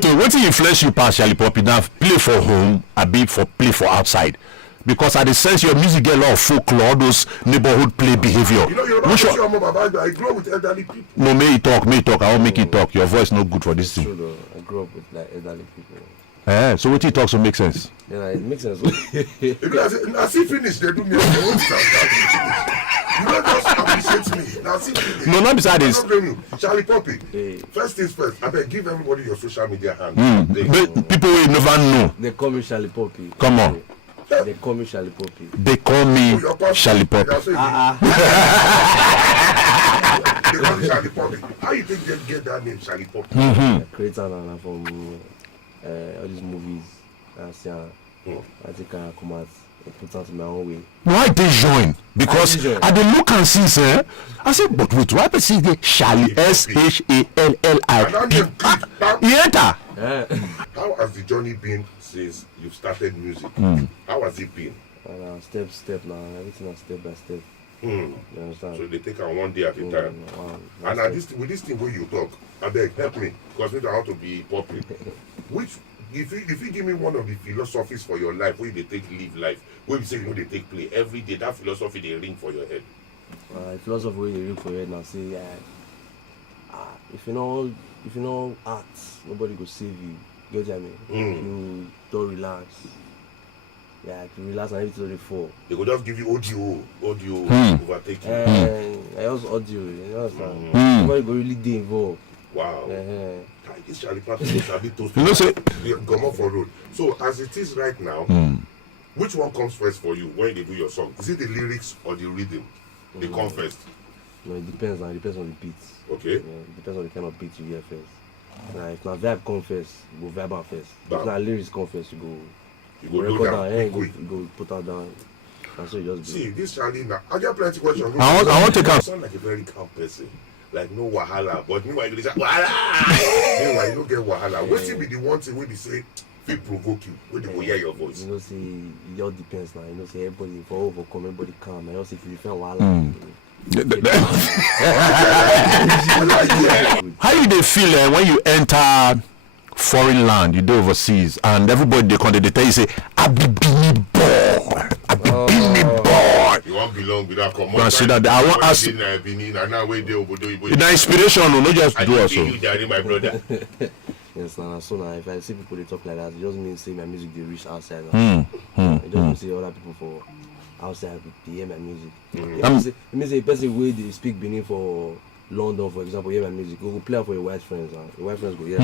what influence you pass Shallipopi now? Play for home, a bit for play for outside. Because at the sense your music get a lot of folklore, all those neighborhood play behavior. You know, you're about to show my Baba, I grew up with elderly people. No, may you talk. I won't make you talk. Your voice not good for this thing. True though. I grew up with like elderly people. So what you talk so make sense. Yeah, it makes sense. Now see finish, they do me on their own sound. You don't just appreciate me. Now see finish. No, not beside this. Shallipopi. Hey. First things first. I beg, give everybody your social media hand. But people will never know. They call me Shallipopi. Come on. They call me Shallipopi. They call me Shallipopi. They call me Shallipopi. How you think they get that name, Shallipopi? I create an from all these movies. I think I come out and put out my own way. Why they join? Because I dey look and see, sir. I said, but wait, why person the Shalli S-H-A-L-L-I? He enter. How has the journey been since you've started music? How has it been? Step now. Everything is step by step. You understand? So they take on one day at a time. And with this thing where you talk, I beg, help me, because maybe I want to be popular. If you give me one of the philosophies for your life, where they take live life, where you say you know they take play every day, that philosophy they ring for your head. Philosophy where you ring for your head now say, if you know art, nobody go save you. You get what I mean? You don't relax. Yeah, if you relax and everything will fall. They could just give you audio overtaking. I also audio, you understand? Nobody go really dey involved. Wow. This Shallipopi is a bit toast. You know, say come up for road. So as it is right now, which one comes first for you when they do your song? Is it the lyrics or the rhythm? They come first. No, it depends. It depends on the beats. Okay. It depends on the kind of beat you get first. If na vibe come first, you go vibe out first. If na lyrics come first, you go record down. You go put that down. And so you just see this Shalli now. I get plenty questions. I want to come. You sound like a very calm person. Like no wahala, but meanwhile you say wahala. Meanwhile you don't get wahala. What will be the one thing when they say they provoke you, when they will hear your voice? You know, see, it all depends now. You know, say everybody for overcome, everybody calm. I also if you feel wahala. How you they feel when you enter foreign land, you do overseas, and everybody they come, they tell you say, I be Benin boy, I be Benin boy. You won't belong without common. I want ask. The inspiration, no, not just do also. My brother. Yes, now so now if I see people they talk like that, it just means say my music they reach outside. It doesn't say other people for outside they hear my music. It means a person where they speak Benin for London, for example, hear my music. Go play for your white friends. Your white friends go hear.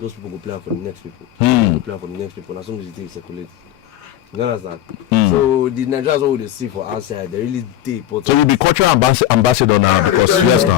Those people go play for the next people. Go play for the next people. As soon as it circulate. You understand? So the Nigerians what they see for outside, they really deep. So we'll be cultural ambassador now because yes now.